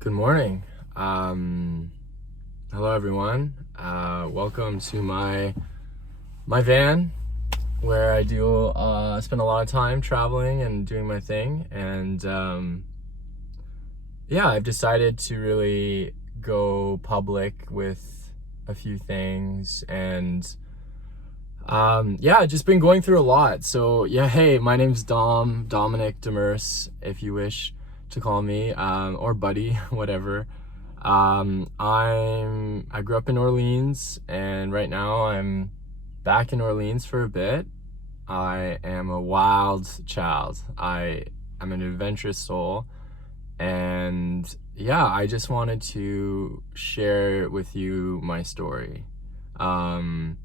Good morning. Hello everyone. Welcome to my van where I do spend a lot of time traveling and doing my thing. And yeah, I've decided to really go public with a few things, and yeah, just been going through a lot. So yeah, hey, my name's Dominic Demers, if you wish to call me, or Buddy, whatever. I grew up in Orleans, and right now I'm back in Orleans for a bit. I am a wild child. I'm an adventurous soul, and yeah, I just wanted to share with you my story. And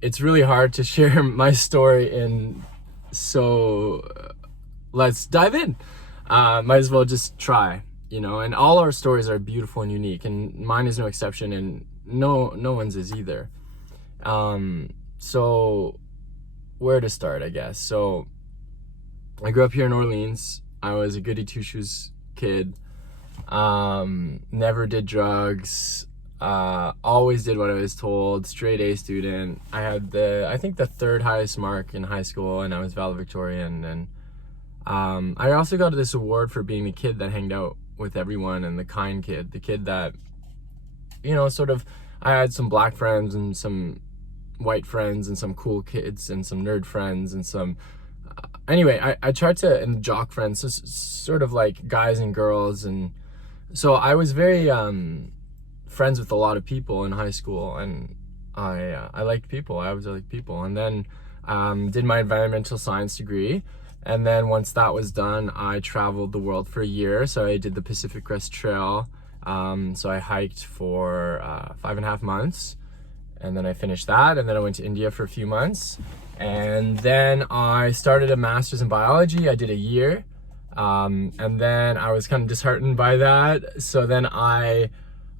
it's really hard to share my story in, so let's dive in. Might as well just try, and all our stories are beautiful and unique, and mine is no exception, and no one's is either. So where to start, I guess. So I grew up here in Orleans. I was a goody two shoes kid. Never did drugs. Always did what I was told. Straight A student. I had I think the third highest mark in high school, and I was valedictorian. And I also got this award for being the kid that hanged out with everyone, and the kind kid, the kid that, sort of, I had some black friends and some white friends and some cool kids and some nerd friends and some, anyway, I tried to, and jock friends, so sort of like guys and girls. And so I was very friends with a lot of people in high school, and I liked people. I always liked people. And then did my environmental science degree. And then once that was done, I traveled the world for a year. So I did the Pacific Crest Trail. So I hiked for 5.5 months, and then I finished that. And then I went to India for a few months. And then I started a master's in biology. I did a year. And then I was kind of disheartened by that. So then I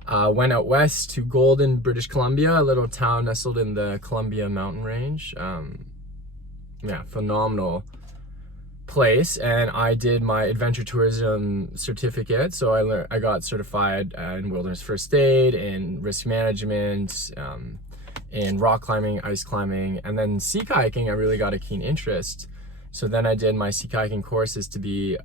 went out west to Golden, British Columbia, a little town nestled in the Columbia mountain range. Yeah, phenomenal place. And I did my adventure tourism certificate. So I got certified in wilderness first aid, in risk management, in rock climbing, ice climbing, and then sea kayaking. I really got a keen interest. So then I did my sea kayaking courses to be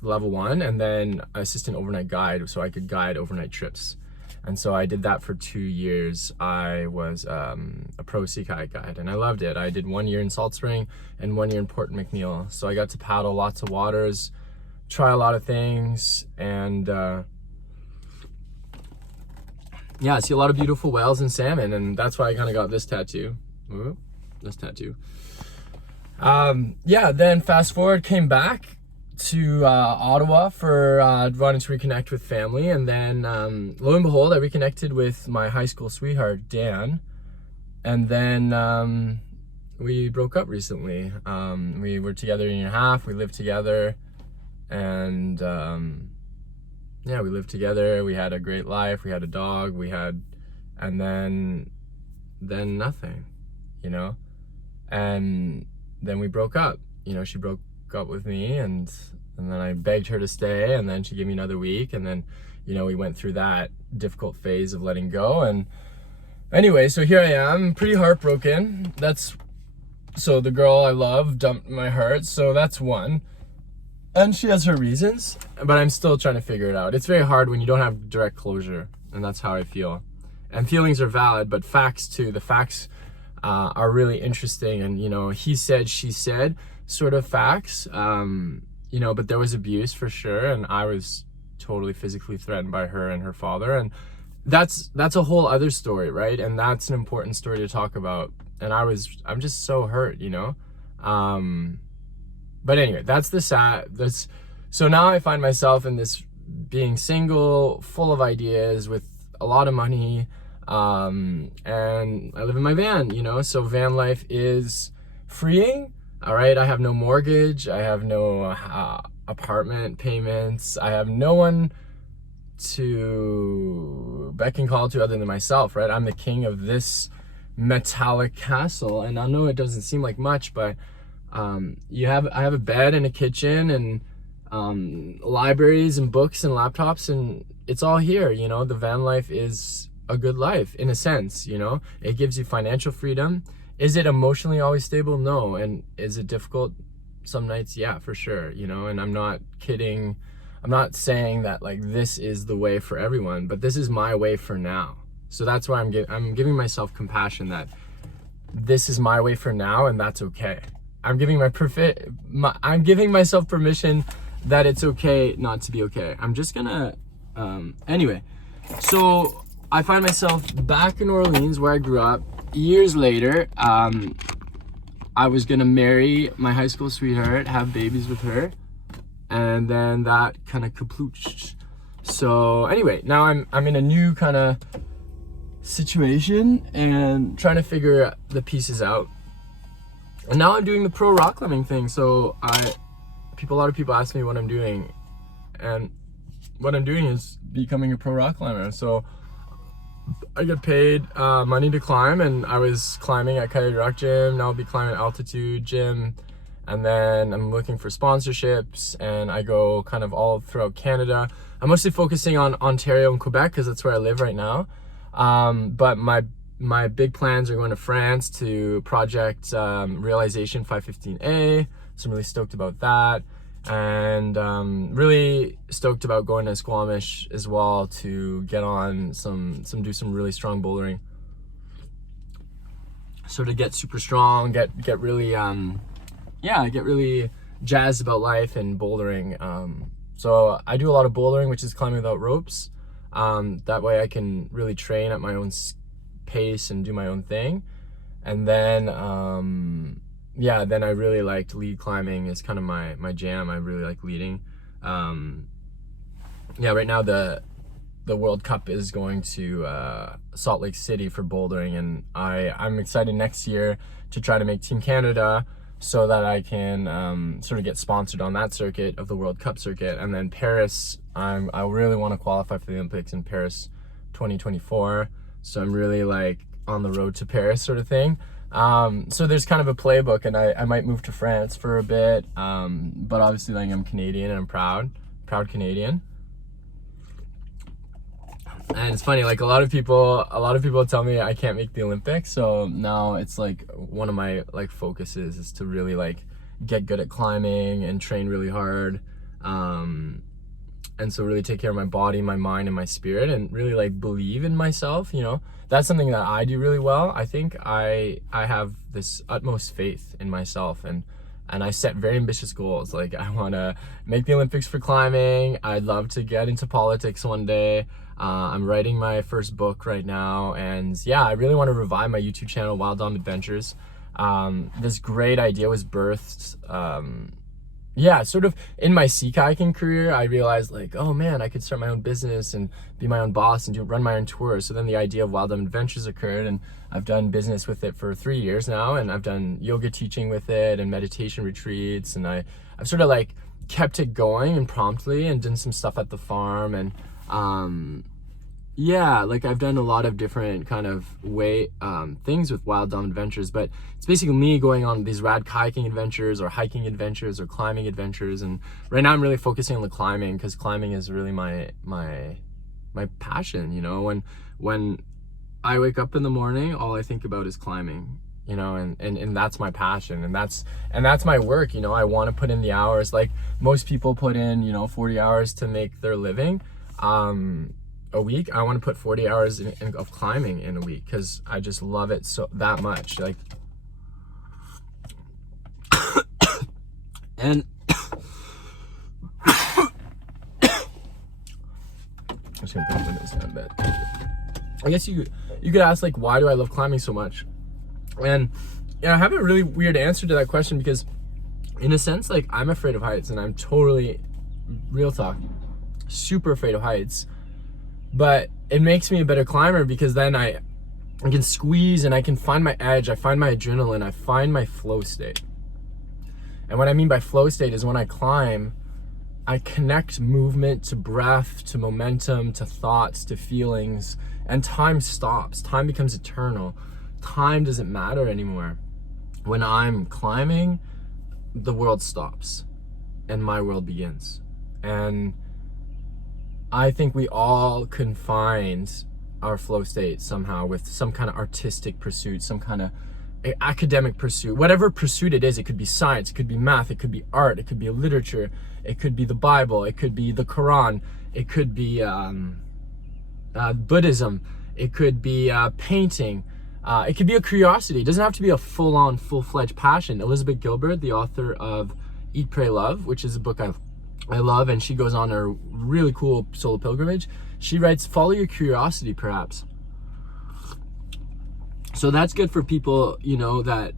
level 1, and then assistant overnight guide, so I could guide overnight trips. And so I did that for 2 years. I was a pro sea kayak guide, and I loved it. I did 1 year in Salt Spring and 1 year in Port McNeill. So I got to paddle lots of waters, try a lot of things, and yeah, I see a lot of beautiful whales and salmon, and that's why I kind of got this tattoo. Ooh, this tattoo. Yeah, then fast forward, came back to Ottawa for wanting to reconnect with family, and then lo and behold, I reconnected with my high school sweetheart, Dan, and then we broke up recently. We were together a year and a half, we lived together, and yeah, we lived together, we had a great life, we had a dog, and then nothing, and then we broke up. She broke up with me, and then I begged her to stay, and then she gave me another week, and then we went through that difficult phase of letting go. And anyway, so here I am, pretty heartbroken. So the girl I love dumped my heart, so that's one, and she has her reasons, but I'm still trying to figure it out. It's very hard when you don't have direct closure, and that's how I feel. And feelings are valid, but facts too. The facts are really interesting, and he said, she said sort of facts, but there was abuse for sure, and I was totally physically threatened by her and her father, and that's a whole other story, right? And that's an important story to talk about, and I'm just so hurt, but anyway, so now I find myself in this, being single, full of ideas, with a lot of money, and I live in my van, so van life is freeing. All right, I have no mortgage, I have no apartment payments, I have no one to beck and call to other than myself, right? I'm the king of this metallic castle, and I know it doesn't seem like much, but I have a bed and a kitchen, and libraries and books and laptops, and it's all here. You know, the van life is a good life in a sense. You know, it gives you financial freedom. Is it emotionally always stable? No. And is it difficult some nights? Yeah, for sure. You know, and I'm not kidding. I'm not saying that like this is the way for everyone, but this is my way for now. So that's why I'm giving myself compassion that this is my way for now, and that's okay. I'm giving I'm giving myself permission that it's okay not to be okay. I'm just gonna anyway. So I find myself back in New Orleans where I grew up. Years later, I was gonna marry my high school sweetheart, have babies with her, and then that kind of kaplooched. So anyway, now I'm in a new kind of situation and trying to figure the pieces out. And now I'm doing the pro rock climbing thing. So a lot of people ask me what I'm doing, and what I'm doing is becoming a pro rock climber. So I get paid money to climb, and I was climbing at Coyote Rock Gym. Now I'll be climbing Altitude Gym, and then I'm looking for sponsorships, and I go kind of all throughout Canada. I'm mostly focusing on Ontario and Quebec because that's where I live right now. But my big plans are going to France to Project Realization 515A. So I'm really stoked about that, and really stoked about going to Squamish as well to get on do some really strong bouldering. So to get super strong, get really get really jazzed about life and bouldering. So I do a lot of bouldering, which is climbing without ropes. That way I can really train at my own pace and do my own thing. And then then I really liked lead climbing is kind of my jam. I really like leading. Right now the World Cup is going to Salt Lake City for bouldering, and I'm excited next year to try to make Team Canada so that I can sort of get sponsored on that circuit of the World Cup circuit. And then Paris, I really want to qualify for the Olympics in Paris 2024. So I'm really like on the road to Paris sort of thing. So there's kind of a playbook, and I might move to France for a bit. But obviously like I'm Canadian and I'm proud Canadian. And it's funny, like a lot of people tell me I can't make the Olympics. So now it's like one of my like focuses is to really like get good at climbing and train really hard. And so really take care of my body, my mind, and my spirit, and really like believe in myself. You know, that's something that I do really well. I think I have this utmost faith in myself, and I set very ambitious goals. Like I want to make the Olympics for climbing. I'd love to get into politics one day. I'm writing my first book right now, and yeah, I really want to revive my YouTube channel, Wild Dom Adventures. This great idea was birthed sort of in my sea kayaking career. I realized like, oh man, I could start my own business and be my own boss and run my own tours. So then the idea of Wild Dom Adventures occurred, and I've done business with it for 3 years now, and I've done yoga teaching with it and meditation retreats, and I've sort of like kept it going and promptly, and done some stuff at the farm, and like I've done a lot of different kind of things with Wild Dom Adventures, but it's basically me going on these rad kayaking adventures or hiking adventures or climbing adventures. And right now I'm really focusing on the climbing, because climbing is really my passion. You know, when I wake up in the morning, all I think about is climbing, you know, and that's my passion, and that's my work. You know, I want to put in the hours. Like most people put in, 40 hours to make their living a week. I want to put 40 hours of climbing in a week, because I just love it that much. Like, and I'm just gonna put the windows down a bit. I guess you could ask like, why do I love climbing so much? And I have a really weird answer to that question, because in a sense, like I'm afraid of heights, and I'm totally, real talk, super afraid of heights. But it makes me a better climber, because then I can squeeze and I can find my edge, I find my adrenaline, I find my flow state. And what I mean by flow state is when I climb, I connect movement to breath, to momentum, to thoughts, to feelings, and time stops. Time becomes eternal. Time doesn't matter anymore. When I'm climbing, the world stops. and my world begins. And I think we all can find our flow state somehow with some kind of artistic pursuit, some kind of academic pursuit, whatever pursuit it is. It could be science, it could be math, it could be art, it could be literature, it could be the Bible, it could be the Quran, it could be Buddhism, it could be painting, it could be a curiosity. It doesn't have to be a full-on, full-fledged passion. Elizabeth Gilbert, the author of Eat, Pray, Love, which is a book I love, and she goes on a really cool solo pilgrimage. She writes, follow your curiosity, perhaps. So that's good for people, you know, that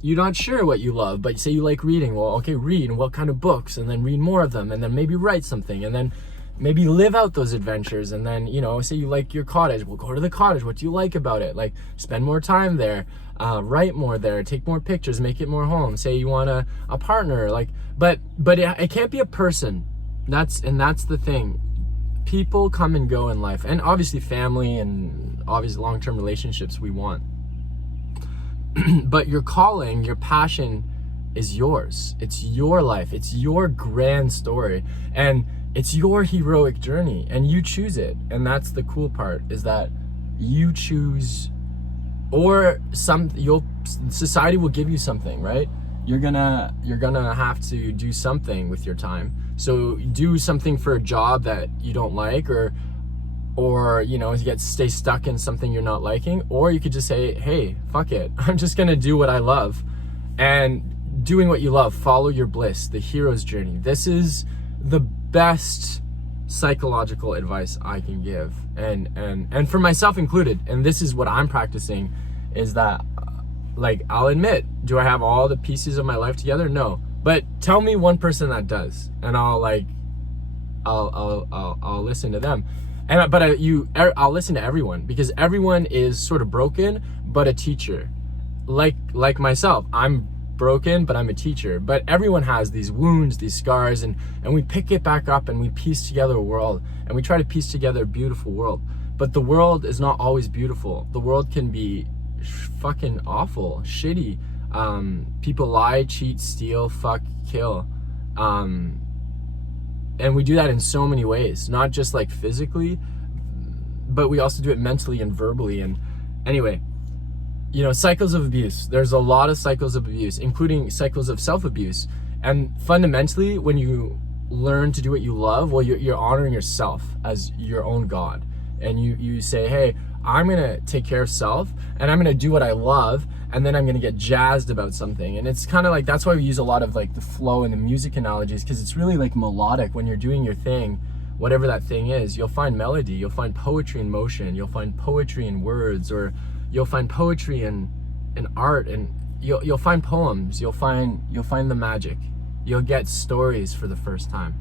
you're not sure what you love, but you say you like reading. Well, okay, read, and what kind of books, and then read more of them, and then maybe write something, and then maybe live out those adventures. And then, you know, say you like your cottage. Well, go to the cottage. What do you like about it? Like, spend more time there, write more there, take more pictures, make it more home. Say you want a partner, like, but it can't be a person. That's the thing. People come and go in life, and obviously family and obviously long-term relationships we want. But your calling, your passion is yours. It's your life. It's your grand story. And it's your heroic journey, and you choose it. And that's the cool part, is that you choose, or society will give you something, right? You're gonna have to do something with your time. So do something for a job that you don't like, or you know, stay stuck in something you're not liking. Or you could just say, hey, fuck it, I'm just gonna do what I love. And doing what you love, follow your bliss, the hero's journey. This is the best psychological advice I can give, and for myself included. And this is what I'm practicing, is that, like, I'll admit, do I have all the pieces of my life together? No. But tell me one person that does, and I'll listen to them. I'll listen to everyone, because everyone is sort of broken, but a teacher. Like myself, I'm broken, but I'm a teacher. But everyone has these wounds, these scars, and we pick it back up, and we piece together a world, and we try to piece together a beautiful world. But the world is not always beautiful. The world can be fucking awful, shitty. People lie, cheat, steal, fuck, kill. And we do that in so many ways, not just like physically, but we also do it mentally and verbally. And anyway, you know, cycles of abuse. There's a lot of cycles of abuse, including cycles of self-abuse. And fundamentally, when you learn to do what you love, well, you're honoring yourself as your own God. And you say, hey, I'm gonna take care of self, and I'm gonna do what I love, and then I'm gonna get jazzed about something. And it's kind of like, that's why we use a lot of like the flow and the music analogies, because it's really like melodic. When you're doing your thing, whatever that thing is, you'll find melody, you'll find poetry in motion, you'll find poetry in words, or you'll find poetry in art, and you'll find poems, you'll find the magic. You'll get stories for the first time.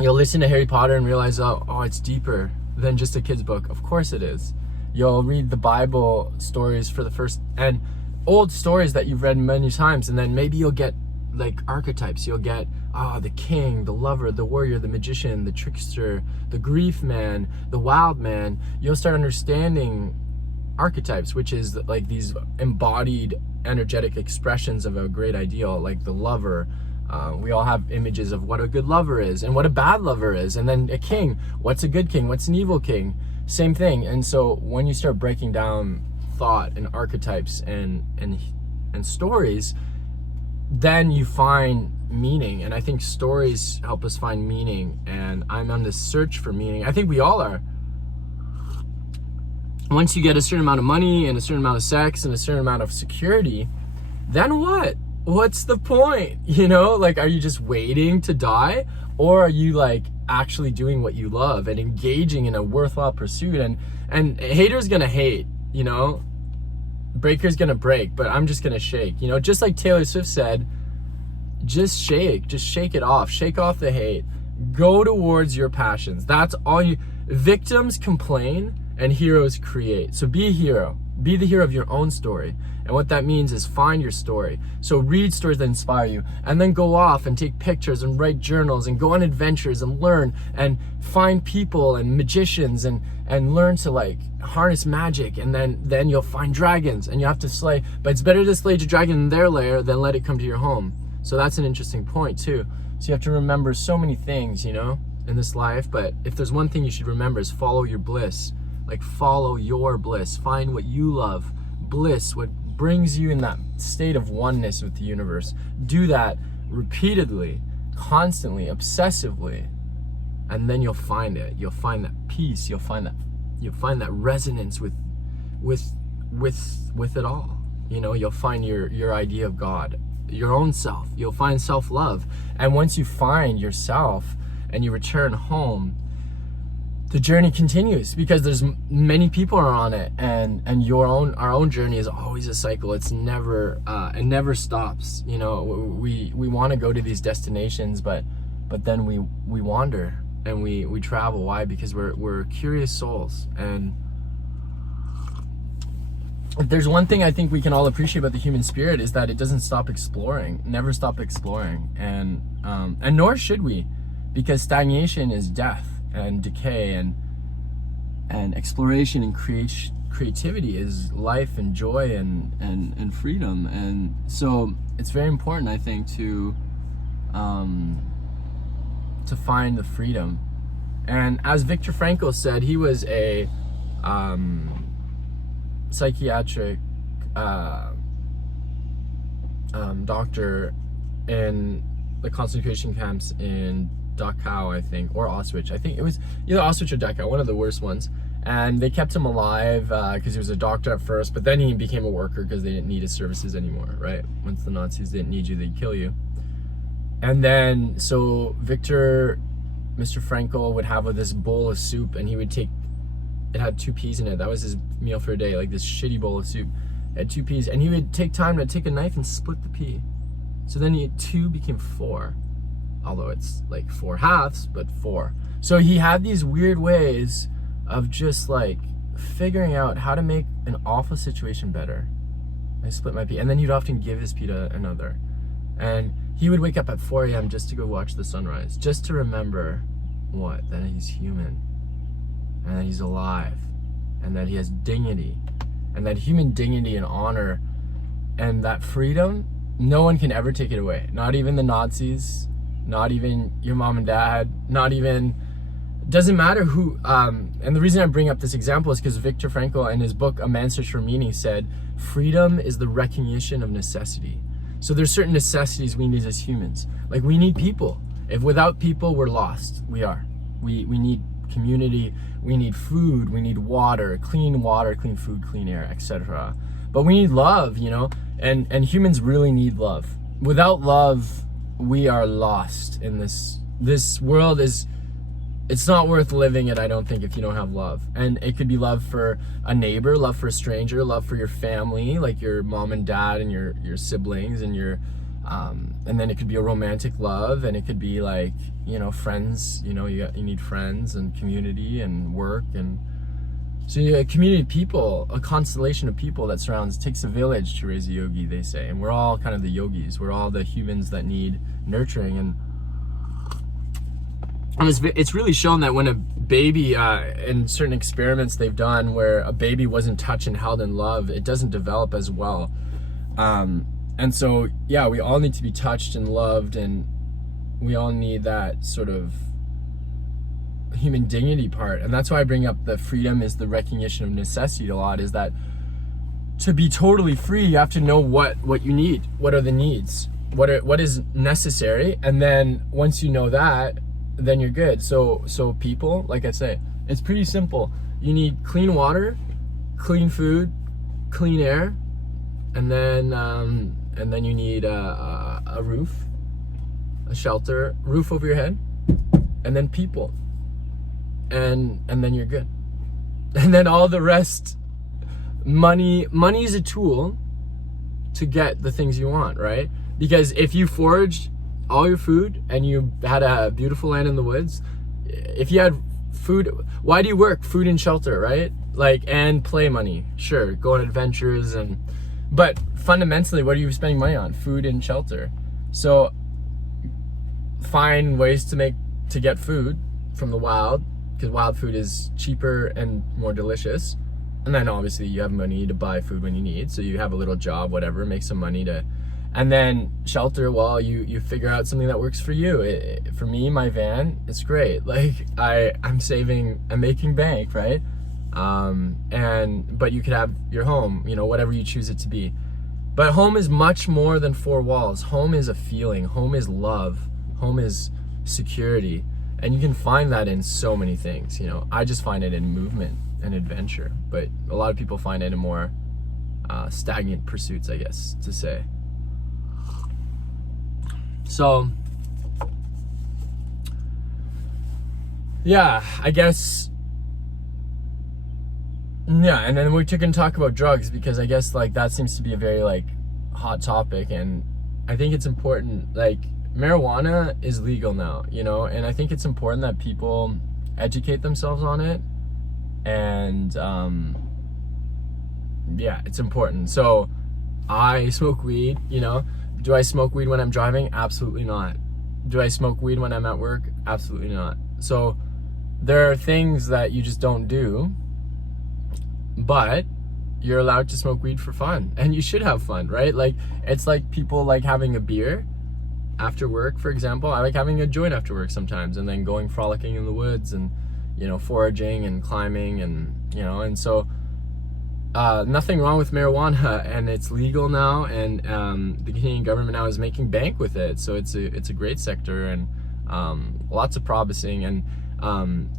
You'll listen to Harry Potter and realize, oh, it's deeper than just a kid's book. Of course it is. You'll read the Bible stories for the first, and old stories that you've read many times, and then maybe you'll get like archetypes. You'll get the king, the lover, the warrior, the magician, the trickster, the grief man, the wild man. You'll start understanding archetypes, which is like these embodied energetic expressions of a great ideal, like the lover. We all have images of what a good lover is and what a bad lover is. And then a king, what's a good king? What's an evil king? Same thing. And so when you start breaking down thought and archetypes and stories, then you find meaning. And I think stories help us find meaning. And I'm on this search for meaning. I think we all are. Once you get a certain amount of money and a certain amount of sex and a certain amount of security, then what? What's the point? You know, like, are you just waiting to die, or are you like actually doing what you love and engaging in a worthwhile pursuit? And haters gonna hate, you know, breaker's gonna break, but I'm just gonna shake, you know, just like Taylor Swift said, just shake it off, shake off the hate, go towards your passions. That's all you. Victims complain and heroes create. So be a hero, be the hero of your own story. And what that means is find your story. So read stories that inspire you, and then go off and take pictures and write journals and go on adventures and learn and find people and magicians and learn to like harness magic. And then you'll find dragons and you have to slay. But it's better to slay the dragon in their lair than let it come to your home. So that's an interesting point too. So you have to remember so many things, you know, in this life. But if there's one thing you should remember is follow your bliss. Like follow your bliss. Find what you love. Bliss, what brings you in that state of oneness with the universe. Do that repeatedly, constantly, obsessively, and then you'll find it. You'll find that peace. You'll find that resonance with it all. You know, you'll find your idea of God, your own self. You'll find self-love. And once you find yourself and you return home, the journey continues, because there's many people are on it, and our own journey is always a cycle. It's never it never stops. You know, we want to go to these destinations, but then we wander and we travel. Why? Because we're curious souls. And if there's one thing I think we can all appreciate about the human spirit, is that it doesn't stop exploring, never stop exploring, and nor should we, because stagnation is death and decay, and exploration and creativity is life and joy and freedom. And so it's very important, I think, to find the freedom. And as Viktor Frankl said, he was a psychiatric doctor in the concentration camps in Dachau, I think, or Auschwitz. I think it was either Auschwitz or Dachau, one of the worst ones. And they kept him alive because he was a doctor at first, but then he became a worker because they didn't need his services anymore, right? Once the Nazis didn't need you, they'd kill you. And then, so Mr. Frankl would have this bowl of soup, and he would take, it had 2 peas in it. That was his meal for a day, like this shitty bowl of soup. It had 2 peas, and he would take time to take a knife and split the pea. So then 2 became 4. Although it's like 4 halves, but 4. So he had these weird ways of just like figuring out how to make an awful situation better. I split my pea, and then he'd often give his pea to another. And he would wake up at 4 a.m. just to go watch the sunrise, just to remember that he's human, and that he's alive, and that he has dignity, and that human dignity and honor, and that freedom, no one can ever take it away. Not even the Nazis, not even your mom and dad, not even, doesn't matter who. And the reason I bring up this example is because Viktor Frankl, in his book A Man's Search for Meaning, said freedom is the recognition of necessity. So there's certain necessities we need as humans. Like, we need people. If without people, we're lost. We need community, we need food, we need water, clean food, clean air, etc. But we need love, you know, and humans really need love. Without love, we are lost in this world. It's not worth living it, I don't think, if you don't have love. And it could be love for a neighbor, love for a stranger, love for your family, like your mom and dad and your siblings, and and then it could be a romantic love, and it could be like, you know, friends. You know, you need friends and community and work, and so you have a community of people, a constellation of people that surrounds. It takes a village to raise a yogi, they say, and we're all kind of the yogis. We're all the humans that need nurturing. And it's really shown that when a baby, in certain experiments they've done where a baby wasn't touched and held in love, it doesn't develop as well. And so, yeah, we all need to be touched and loved, and we all need that sort of human dignity part. And that's why I bring up the freedom is the recognition of necessity a lot, is that to be totally free, you have to know what you need. What are the needs? What is necessary? And then once you know that, then you're good. So people, like I say, it's pretty simple. You need clean water, clean food, clean air, and then you need a roof, a shelter, roof over your head, and then people, and then you're good. And then all the rest, money is a tool to get the things you want, right? Because if you foraged all your food and you had a beautiful land in the woods, if you had food, why do you work? Food and shelter, right? Like, and play money, sure, go on adventures, but fundamentally, what are you spending money on? Food and shelter. So find ways to get food from the wild, because wild food is cheaper and more delicious. And then obviously you have money to buy food when you need, so you have a little job, whatever, make some money And then shelter, well, you figure out something that works for you. For me, my van, it's great. Like I'm saving, I'm making bank, right? But you could have your home, you know, whatever you choose it to be. But home is much more than four walls. Home is a feeling. Home is love. Home is security. And you can find that in so many things, you know. I just find it in movement and adventure, but a lot of people find it in more stagnant pursuits, I guess to say. So yeah, I guess, yeah. And then we can talk about drugs, because I guess like that seems to be a very like hot topic, and I think it's important. Like marijuana is legal now, you know, and I think it's important that people educate themselves on it. And yeah, it's important. So I smoke weed, you know. Do I smoke weed when I'm driving? Absolutely not. Do I smoke weed when I'm at work? Absolutely not. So there are things that you just don't do, but you're allowed to smoke weed for fun, and you should have fun, right? Like it's like people like having a beer after work, for example. I like having a joint after work sometimes, and then going frolicking in the woods and, you know, foraging and climbing, and, you know, and so nothing wrong with marijuana, and it's legal now, and the Canadian government now is making bank with it. So it's a great sector, and lots of promising. And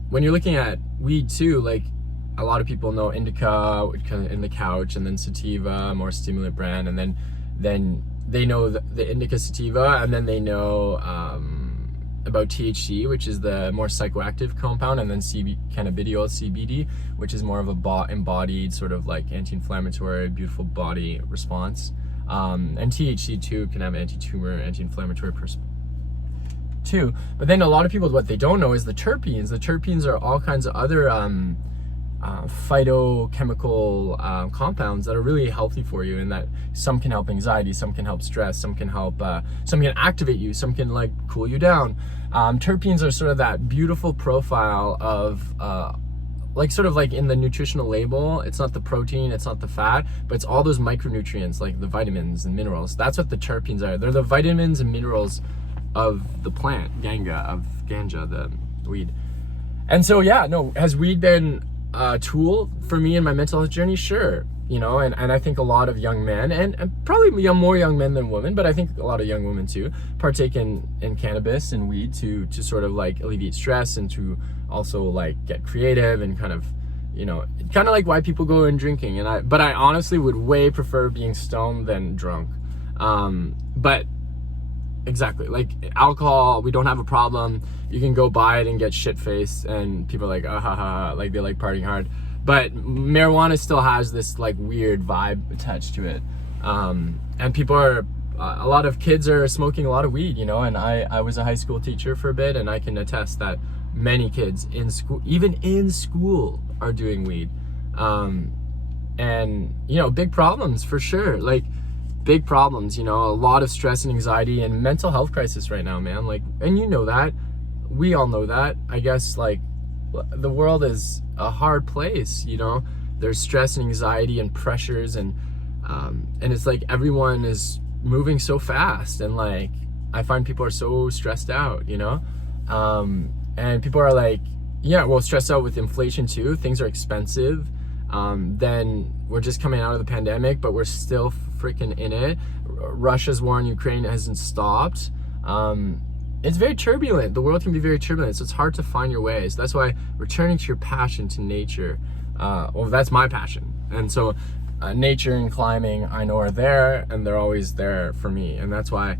when you're looking at weed too, like a lot of people know indica in the couch, and then sativa, more stimulant brand, and then they know the indica sativa, and then they know about THC, which is the more psychoactive compound, and then cannabidiol, CBD, which is more of a embodied sort of like anti-inflammatory, beautiful body response. And THC too can have anti-tumor, anti-inflammatory too. But then a lot of people, what they don't know is the terpenes. The terpenes are all kinds of other phytochemical compounds that are really healthy for you, and that some can help anxiety, some can help stress, some can help, some can activate you, some can like cool you down. Terpenes are sort of that beautiful profile of like sort of like in the nutritional label, it's not the protein, it's not the fat, but it's all those micronutrients like the vitamins and minerals. That's what the terpenes are. They're the vitamins and minerals of the plant, ganja, the weed. And so yeah, no, has weed been a tool for me in my mental health journey? Sure, you know, and I think a lot of young men, and probably more young men than women, but I think a lot of young women too, partake in cannabis and weed to sort of like alleviate stress, and to also like get creative, and kind of, you know, kind of like why people go in drinking. But I honestly would way prefer being stoned than drunk. But exactly, like alcohol, we don't have a problem. You can go buy it and get shit-faced, and people are like, ah, ha, ha, like they like partying hard. But marijuana still has this like weird vibe attached to it. And people are, a lot of kids are smoking a lot of weed, you know, and I was a high school teacher for a bit, and I can attest that many kids in school, even in school, are doing weed. And, you know, big problems for sure. Like, big problems, you know, a lot of stress and anxiety and mental health crisis right now, man. Like, and you know that, we all know that. I guess like the world is a hard place, you know. There's stress and anxiety and pressures, and it's like everyone is moving so fast, and like I find people are so stressed out, you know. And people are like, yeah, well, stressed out with inflation too. Things are expensive. Then we're just coming out of the pandemic, but we're still freaking in it. Russia's war in Ukraine hasn't stopped. It's very turbulent. The world can be very turbulent, so it's hard to find your ways. That's why returning to your passion, to nature, well, that's my passion. And so nature and climbing, I know, are there, and they're always there for me. And that's why,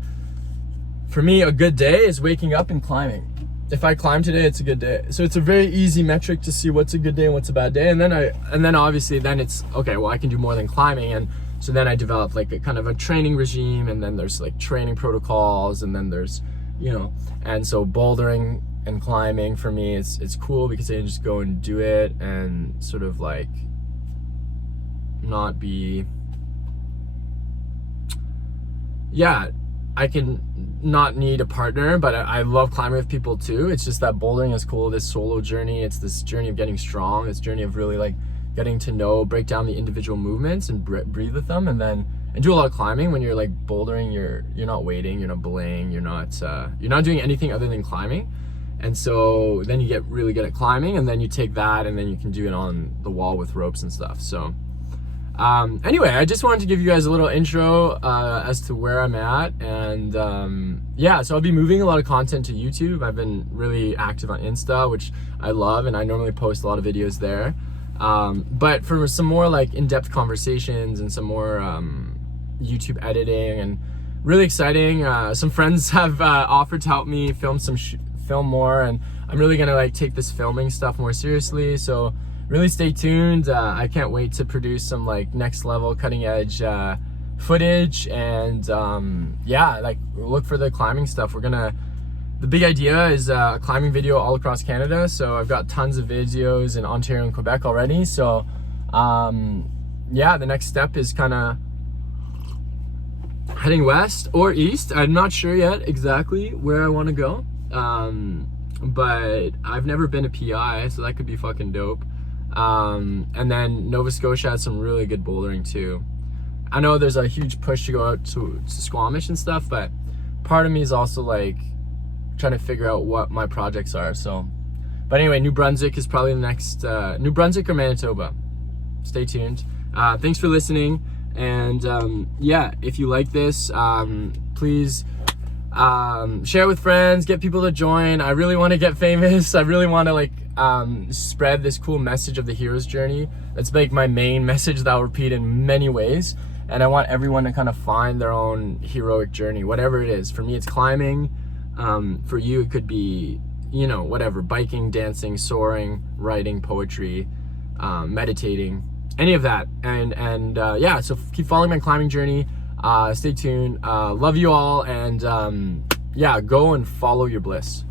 for me, a good day is waking up and climbing. If I climb today, it's a good day. So it's a very easy metric to see what's a good day and what's a bad day. And then obviously then it's, okay, well, I can do more than climbing. And so then I develop like a kind of a training regime, and then there's like training protocols, and then there's, you know, and so bouldering and climbing for me, it's cool because I can just go and do it, and sort of like not be, yeah, I can not need a partner, but I love climbing with people too. It's just that bouldering is cool, this solo journey. It's this journey of getting strong, this journey of really like getting to know, break down the individual movements and breathe with them, and then and do a lot of climbing. When you're like bouldering, you're not waiting, you're not belaying, you're not doing anything other than climbing. And so then you get really good at climbing, and then you take that and then you can do it on the wall with ropes and stuff. So anyway, I just wanted to give you guys a little intro as to where I'm at. And yeah, so I'll be moving a lot of content to YouTube. I've been really active on Insta, which I love, and I normally post a lot of videos there. But for some more like in-depth conversations and some more YouTube editing and really exciting, some friends have offered to help me film more, and I'm really gonna like take this filming stuff more seriously. So really stay tuned. I can't wait to produce some like next level cutting edge footage, and yeah, like look for the climbing stuff. The big idea is a climbing video all across Canada. So I've got tons of videos in Ontario and Quebec already. So yeah, the next step is kind of heading west or east. I'm not sure yet exactly where I want to go. But I've never been a PI, so that could be fucking dope. And then Nova Scotia has some really good bouldering too. I know there's a huge push to go out to Squamish and stuff, but part of me is also like trying to figure out what my projects are. So, but anyway, New Brunswick is probably the next, New Brunswick or Manitoba. Stay tuned. Thanks for listening. And yeah, if you like this, please share with friends, get people to join. I really want to get famous. I really want to like spread this cool message of the hero's journey. That's like my main message that I'll repeat in many ways. And I want everyone to kind of find their own heroic journey, whatever it is. For me, it's climbing. For you, it could be, you know, whatever, biking, dancing, soaring, writing, poetry, meditating, any of that. And yeah, so keep following my climbing journey. Stay tuned. Love you all, and yeah, go and follow your bliss.